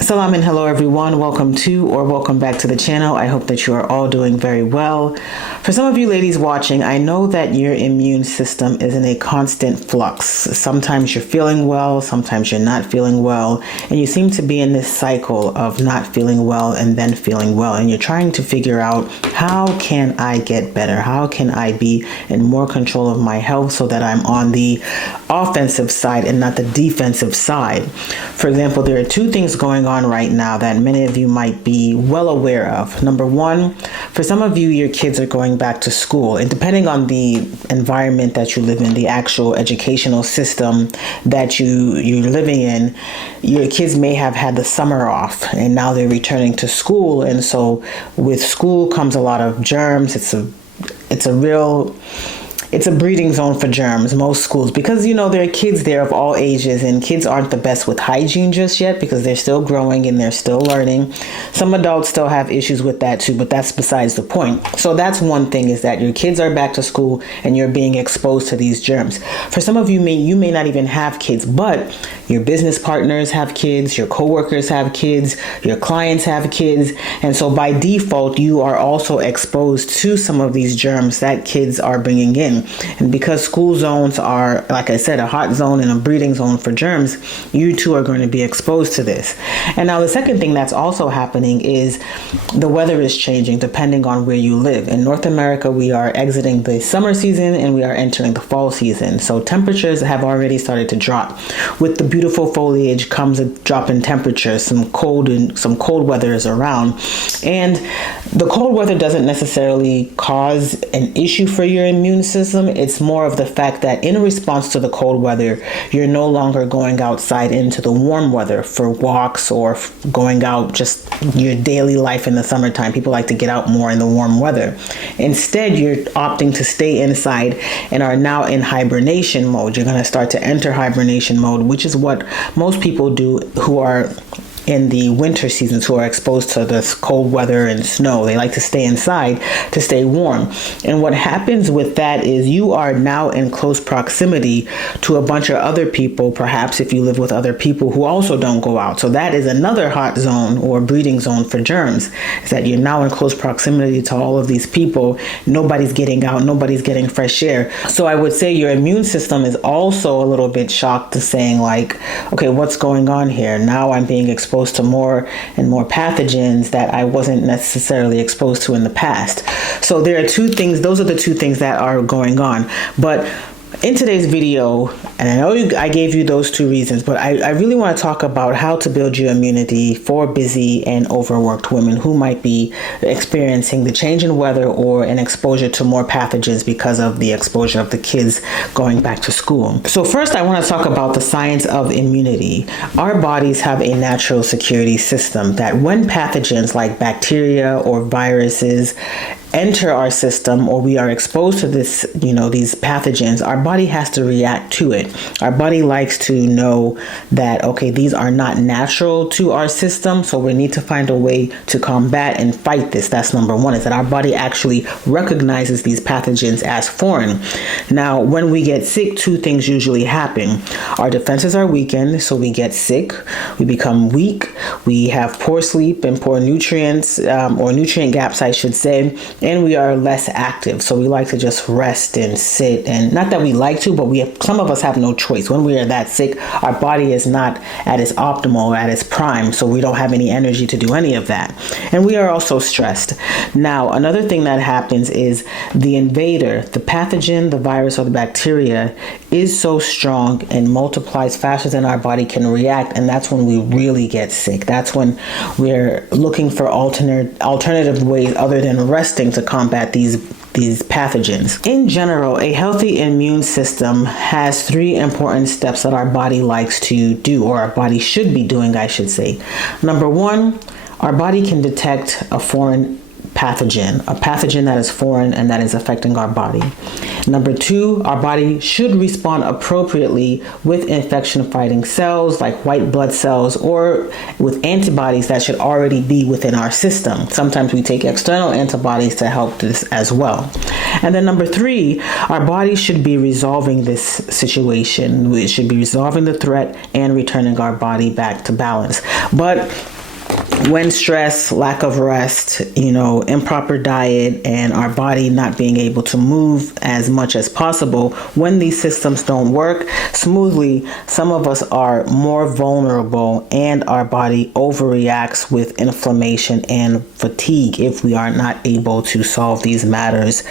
Salam and hello everyone. Welcome to or welcome back to the channel. I hope that you are all doing very well. For some of you ladies watching, I know that your immune system is in a constant flux. Sometimes you're feeling well, sometimes you're not feeling well, and you seem to be in this cycle of not feeling well and then feeling well, and you're trying to figure out, how can I get better? How can I be in more control of my health so that I'm on the offensive side and not the defensive side? For example, there are two things going on right now that many of you might be well aware of. Number one, for some of you, your kids are going back to school, and depending on the environment that you live in, the actual educational system that you're living in, your kids may have had the summer off and now they're returning to school. And so with school comes a lot of germs. It's a breeding zone for germs, most schools, because there are kids there of all ages, and kids aren't the best with hygiene just yet because they're still growing and they're still learning. Some adults still have issues with that too, but that's besides the point. So that's one thing, is that your kids are back to school and you're being exposed to these germs. For some of you, you may not even have kids, but your business partners have kids, your coworkers have kids, your clients have kids, and so by default, you are also exposed to some of these germs that kids are bringing in. And because school zones are, like I said, a hot zone and a breeding zone for germs, you too are going to be exposed to this. And now the second thing that's also happening is the weather is changing depending on where you live. In North America, we are exiting the summer season and we are entering the fall season. So temperatures have already started to drop. With the beautiful foliage comes a drop in temperature. Some cold weather is around. And the cold weather doesn't necessarily cause an issue for your immune system. It's more of the fact that in response to the cold weather, you're no longer going outside into the warm weather for walks or going out just your daily life in the summertime. People like to get out more in the warm weather. Instead, you're opting to stay inside and are now in hibernation mode. You're going to start to enter hibernation mode, which is what most people do who are in the winter seasons, who are exposed to this cold weather and snow. They like to stay inside to stay warm. And what happens with that is you are now in close proximity to a bunch of other people, perhaps if you live with other people who also don't go out. So that is another hot zone or breeding zone for germs, is that you're now in close proximity to all of these people. Nobody's getting out, nobody's getting fresh air. So I would say your immune system is also a little bit shocked to saying like, okay, what's going on here? Now I'm being exposed to more and more pathogens that I wasn't necessarily exposed to in the past. So there are two things, those are the two things that are going on. But in today's video, and I know I gave you those two reasons, but I really want to talk about how to build your immunity for busy and overworked women who might be experiencing the change in weather or an exposure to more pathogens because of the exposure of the kids going back to school. So first, I want to talk about the science of immunity. Our bodies have a natural security system that when pathogens like bacteria or viruses enter our system, or we are exposed to this, these pathogens, our body has to react to it. Our body likes to know that, okay, these are not natural to our system, so we need to find a way to combat and fight this. That's number one, is that our body actually recognizes these pathogens as foreign. Now, when we get sick, two things usually happen. Our defenses are weakened, so we get sick, we become weak, we have poor sleep and poor nutrients, or nutrient gaps, I should say, and we are less active. So we like to just rest and sit, and not that we like to, but some of us have no choice. When we are that sick, our body is not at its optimal, at its prime, so we don't have any energy to do any of that. And we are also stressed. Now, another thing that happens is the invader, the pathogen, the virus, or the bacteria is so strong and multiplies faster than our body can react, and that's when we really get sick. That's when we're looking for alternative ways other than resting to combat these pathogens. In general, a healthy immune system has three important steps that our body likes to do, or our body should be doing, I should say. Number one, our body can detect a foreign pathogen, a pathogen that is foreign and that is affecting our body. Number 2, our body should respond appropriately with infection-fighting cells like white blood cells or with antibodies that should already be within our system. Sometimes we take external antibodies to help this as well. And then number 3, our body should be resolving this situation. It should be resolving the threat and returning our body back to balance. But when stress, lack of rest, improper diet, and our body not being able to move as much as possible, when these systems don't work smoothly, some of us are more vulnerable and our body overreacts with inflammation and fatigue if we are not able to solve these matters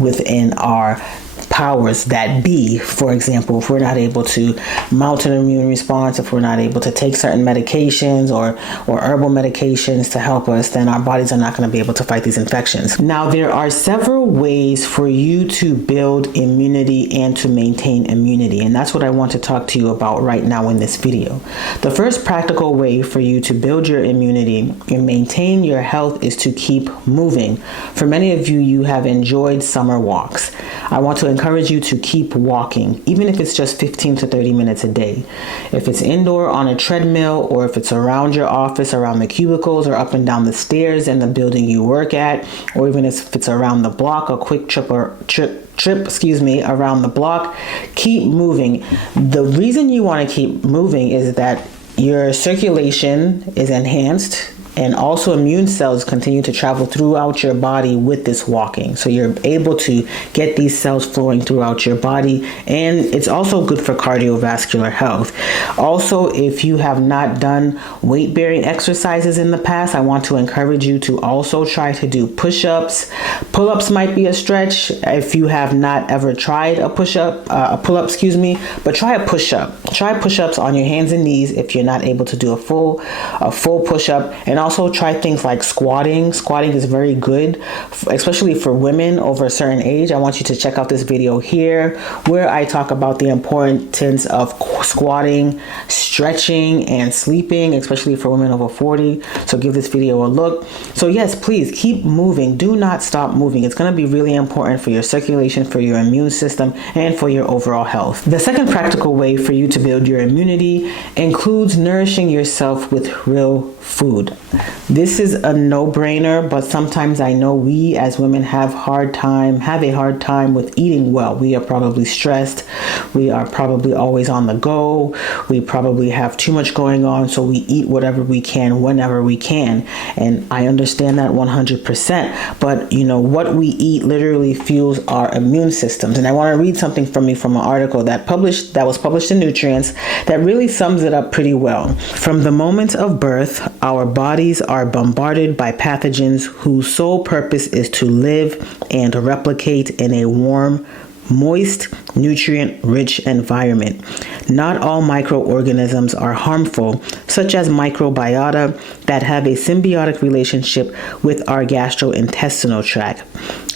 within our powers that be. For example, if we're not able to mount an immune response, if we're not able to take certain medications or herbal medications to help us, then our bodies are not going to be able to fight these infections. Now, there are several ways for you to build immunity and to maintain immunity, and that's what I want to talk to you about right now in this video. The first practical way for you to build your immunity and maintain your health is to keep moving. For many of you, you have enjoyed summer walks. I want to encourage you to keep walking, even if it's just 15 to 30 minutes a day. If it's indoor on a treadmill, or if it's around your office, around the cubicles, or up and down the stairs in the building you work at, or even if it's around the block, a quick trip around the block, keep moving. The reason you want to keep moving is that your circulation is enhanced, and also immune cells continue to travel throughout your body with this walking. So you're able to get these cells flowing throughout your body, and it's also good for cardiovascular health. Also, if you have not done weight-bearing exercises in the past, I want to encourage you to also try to do push-ups. Pull-ups might be a stretch if you have not ever tried a pull-up, but try a push-up. Try push-ups on your hands and knees if you're not able to do a full push-up. And also try things like squatting. Squatting is very good, especially for women over a certain age. I want you to check out this video here where I talk about the importance of squatting, stretching, and sleeping, especially for women over 40. So give this video a look. So yes, please keep moving. Do not stop moving. It's going to be really important for your circulation, for your immune system, and for your overall health. The second practical way for you to build your immunity includes nourishing yourself with real food. This is a no-brainer, but sometimes I know we as women have a hard time with eating well. We are probably stressed. We are probably always on the go. We probably have too much going on, so we eat whatever we can, whenever we can. And I understand that 100%, but what we eat literally fuels our immune systems. And I want to read something from an article that was published in Nutrients that really sums it up pretty well. From the moment of birth, our bodies are bombarded by pathogens whose sole purpose is to live and replicate in a warm, moist, nutrient-rich environment. Not all microorganisms are harmful, such as microbiota that have a symbiotic relationship with our gastrointestinal tract.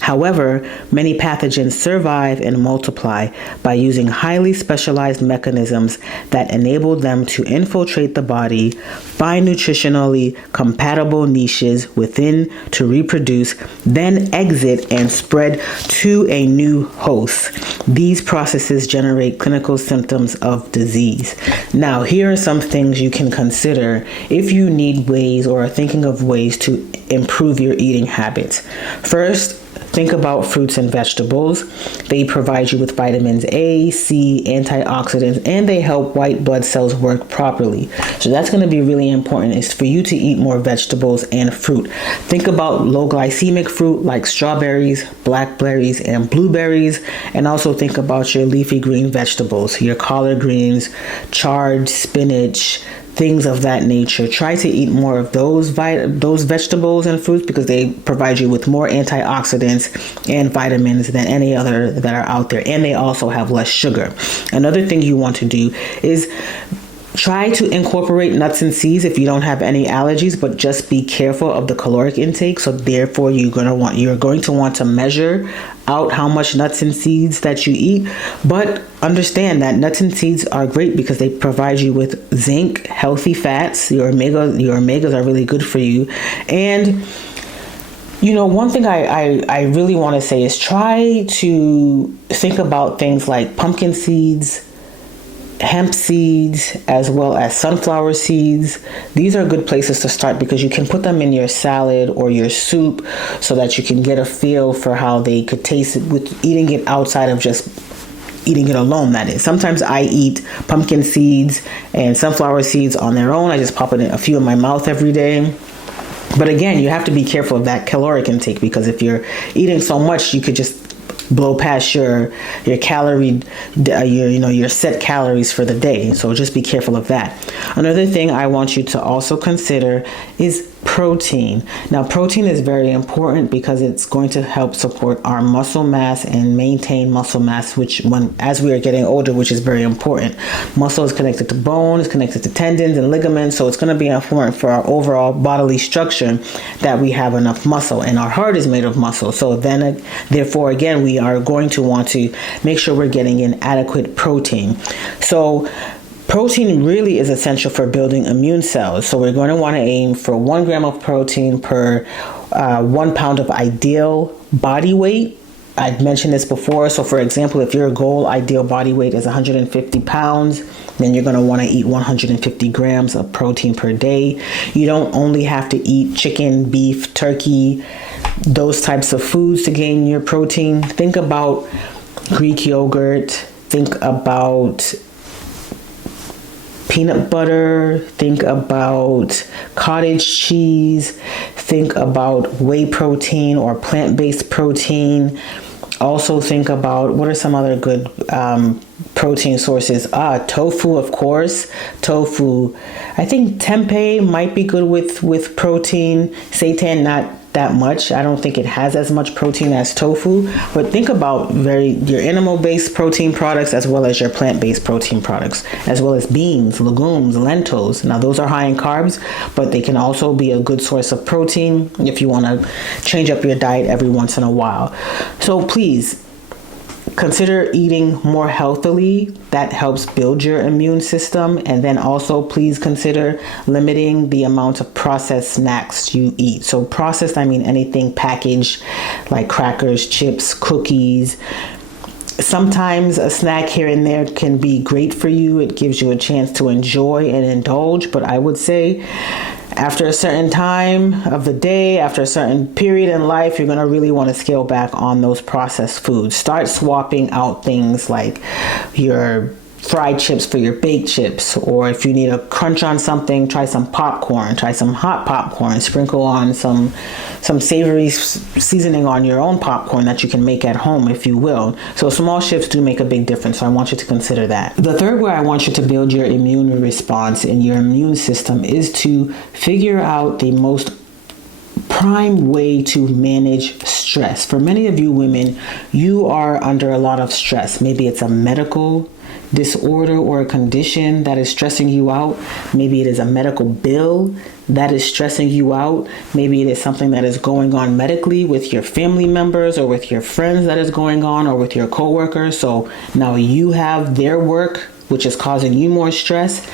However, many pathogens survive and multiply by using highly specialized mechanisms that enable them to infiltrate the body, find nutritionally compatible niches within to reproduce, then exit and spread to a new host. These processes generate clinical symptoms of disease. Now, here are some things you can consider if you need ways or are thinking of ways to improve your eating habits. First, think about fruits and vegetables. They provide you with vitamins A, C, antioxidants, and they help white blood cells work properly. So that's going to be really important, is for you to eat more vegetables and fruit. Think about low glycemic fruit like strawberries, blackberries, and blueberries. And also think about your leafy green vegetables, your collard greens, chard, spinach, things of that nature. Try to eat more of those vegetables and fruits because they provide you with more antioxidants and vitamins than any other that are out there, and they also have less sugar. Another thing you want to do is try to incorporate nuts and seeds if you don't have any allergies, but just be careful of the caloric intake. So therefore you're going to want to measure out how much nuts and seeds that you eat, but understand that nuts and seeds are great because they provide you with zinc, healthy fats. Your omegas are really good for you, and One thing I really want to say is try to think about things like pumpkin seeds, hemp seeds, as well as sunflower seeds. These are good places to start because you can put them in your salad or your soup so that you can get a feel for how they could taste with eating it outside of just eating it alone, that is. Sometimes I eat pumpkin seeds and sunflower seeds on their own. I just pop a few in my mouth every day. But again, you have to be careful of that caloric intake because if you're eating so much, you could just blow past your calorie, your set calories for the day. So just be careful of that. Another thing I want you to also consider is protein. Now, protein is very important because it's going to help support our muscle mass and maintain muscle mass, as we are getting older, which is very important. Muscle is connected to bone, is connected to tendons and ligaments, so it's going to be important for our overall bodily structure that we have enough muscle, and our heart is made of muscle. So then, therefore, again, we are going to want to make sure we're getting in adequate protein. So protein really is essential for building immune cells. So we're going to want to aim for 1 gram of protein per 1 pound of ideal body weight. I've mentioned this before. So for example, if your goal ideal body weight is 150 pounds, then you're going to want to eat 150 grams of protein per day. You don't only have to eat chicken, beef, turkey, those types of foods to gain your protein. Think about Greek yogurt. Think about peanut butter, think about cottage cheese, think about whey protein or plant-based protein. Also think about what are some other good protein sources. Tofu, of course. Tofu. I think tempeh might be good with protein. Seitan, not that much. I don't think it has as much protein as tofu, but think about your animal-based protein products as well as your plant-based protein products, as well as beans, legumes, lentils. Now those are high in carbs, but they can also be a good source of protein if you want to change up your diet every once in a while. So please consider eating more healthily. That helps build your immune system. And then also please consider limiting the amount of processed snacks you eat. So processed, I mean anything packaged like crackers, chips, cookies. Sometimes a snack here and there can be great for you. It gives you a chance to enjoy and indulge. But I would say after a certain time of the day, after a certain period in life, you're going to really want to scale back on those processed foods. Start swapping out things like your fried chips for your baked chips, or if you need a crunch on something, try some popcorn, try some hot popcorn, sprinkle on some savory seasoning on your own popcorn that you can make at home, if you will. So small shifts do make a big difference, so I want you to consider that. The third way I want you to build your immune response and your immune system is to figure out the most prime way to manage stress. For many of you women, you are under a lot of stress. Maybe it's a medical disorder or a condition that is stressing you out. Maybe it is a medical bill that is stressing you out. Maybe it is something that is going on medically with your family members or with your friends that is going on, or with your coworkers. So now you have their work, which is causing you more stress.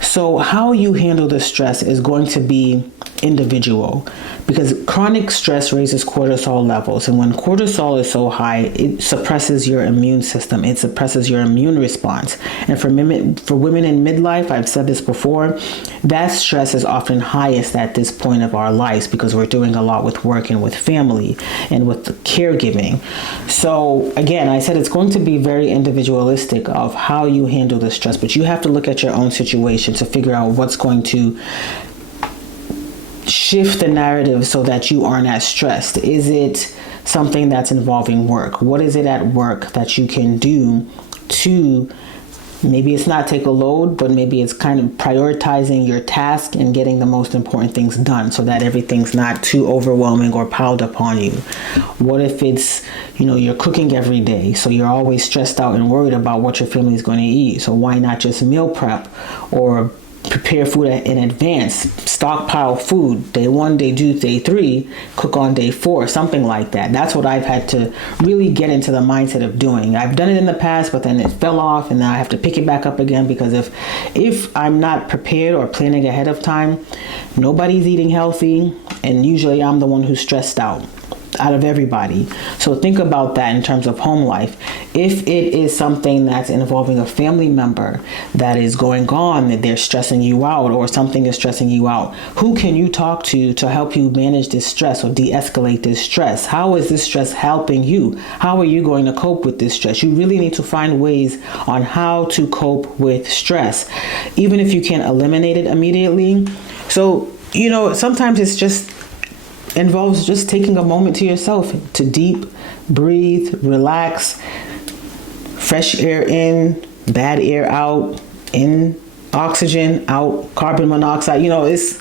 So how you handle the stress is going to be individual, because chronic stress raises cortisol levels, and when cortisol is so high, it suppresses your immune system, it suppresses your immune response. And for women in midlife, I've said this before, that stress is often highest at this point of our lives because we're doing a lot with work and with family and with the caregiving. So again, I said it's going to be very individualistic of how you handle the stress, but you have to look at your own situation to figure out what's going to shift the narrative so that you aren't as stressed. Is it something that's involving work? What is it at work that you can do to, maybe it's not take a load, but maybe it's kind of prioritizing your task and getting the most important things done so that everything's not too overwhelming or piled upon you. What if it's, you're cooking every day, so you're always stressed out and worried about what your family is going to eat. So why not just meal prep or prepare food in advance, stockpile food, day 1, day 2, day 3, cook on day 4, something like that. That's what I've had to really get into the mindset of doing. I've done it in the past, but then it fell off, and now I have to pick it back up again, because if I'm not prepared or planning ahead of time, nobody's eating healthy, and usually I'm the one who's stressed out of everybody. So think about that in terms of home life. If it is something that's involving a family member that is going on, that they're stressing you out, or something is stressing you out, who can you talk to help you manage this stress or de-escalate this stress? How is this stress helping you? How are you going to cope with this stress? You really need to find ways on how to cope with stress, even if you can't eliminate it immediately. So, sometimes it's just involves just taking a moment to yourself to deep breathe, relax, fresh air in, bad air out, in oxygen, out carbon monoxide,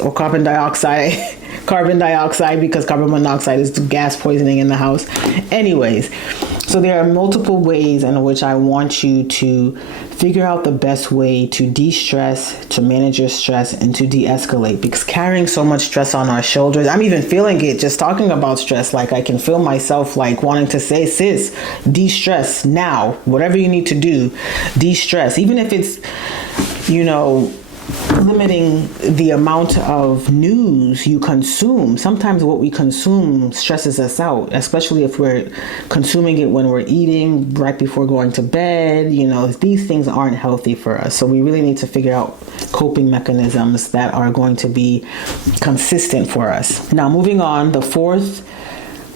or carbon dioxide, because carbon monoxide is gas poisoning in the house. Anyways, so there are multiple ways in which I want you to figure out the best way to de-stress, to manage your stress, and to de-escalate, because carrying so much stress on our shoulders, I'm even feeling it just talking about stress. Like, I can feel myself like wanting to say, sis, de-stress now, whatever you need to do, de-stress, even if it's, limiting the amount of news you consume. Sometimes what we consume stresses us out, especially if we're consuming it when we're eating, right before going to bed. These things aren't healthy for us. So we really need to figure out coping mechanisms that are going to be consistent for us. Now, moving on, the fourth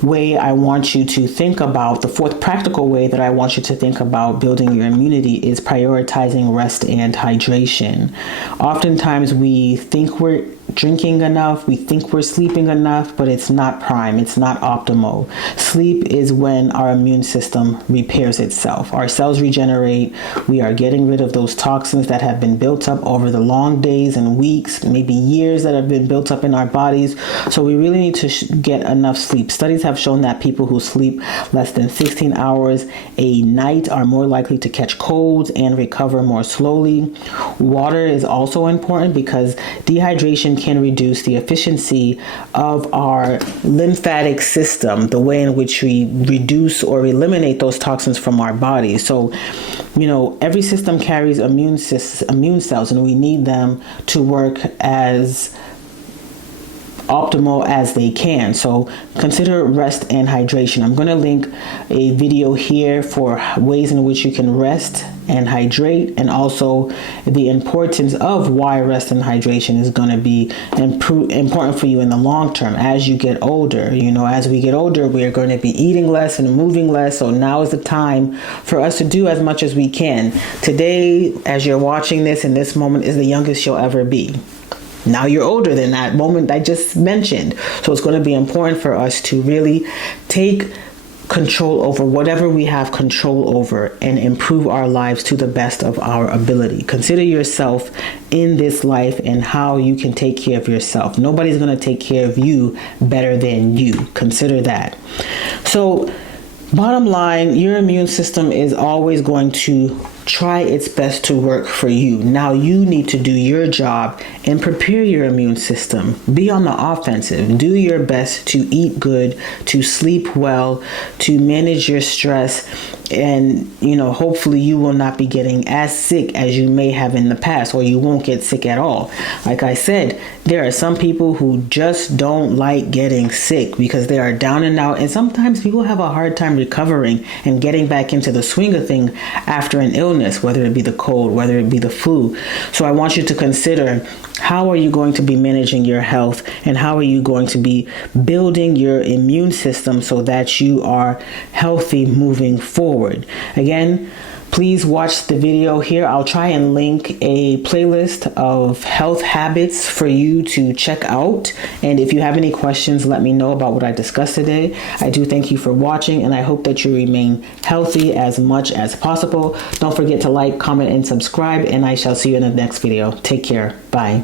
way I want you to think about, the fourth practical way that I want you to think about building your immunity is prioritizing rest and hydration. Oftentimes we think we're drinking enough, we think we're sleeping enough, but it's not prime, it's not optimal. Sleep is when our immune system repairs itself. Our cells regenerate. We are getting rid of those toxins that have been built up over the long days and weeks, maybe years, that have been built up in our bodies. So we really need to get enough sleep. Studies have shown that people who sleep less than 16 hours a night are more likely to catch colds and recover more slowly. Water is also important, because dehydration can reduce the efficiency of our lymphatic system, the way in which we reduce or eliminate those toxins from our body. So, every system carries immune cells, and we need them to work as optimal as they can. So consider rest and hydration. I'm going to link a video here for ways in which you can rest and hydrate, and also the importance of why rest and hydration is going to be important for you in the long term as you get older. As we get older, we are going to be eating less and moving less. So now is the time for us to do as much as we can. Today, as you're watching this, in this moment, is the youngest you'll ever be. Now you're older than that moment I just mentioned. So it's going to be important for us to really take control over whatever we have control over and improve our lives to the best of our ability. Consider yourself in this life and how you can take care of yourself. Nobody's going to take care of you better than you. Consider that. So, bottom line, your immune system is always going to try its best to work for you. Now you need to do your job and prepare your immune system. Be on the offensive. Do your best to eat good, to sleep well, to manage your stress, and hopefully you will not be getting as sick as you may have in the past, or you won't get sick at all. Like I said, there are some people who just don't like getting sick because they are down and out, and sometimes people have a hard time recovering and getting back into the swing of things after an illness, whether it be the cold, whether it be the flu. So I want you to consider, how are you going to be managing your health, and how are you going to be building your immune system so that you are healthy moving forward? Again, please watch the video here. I'll try and link a playlist of health habits for you to check out. And if you have any questions, let me know about what I discussed today. I do thank you for watching, and I hope that you remain healthy as much as possible. Don't forget to like, comment, and subscribe, and I shall see you in the next video. Take care. Bye.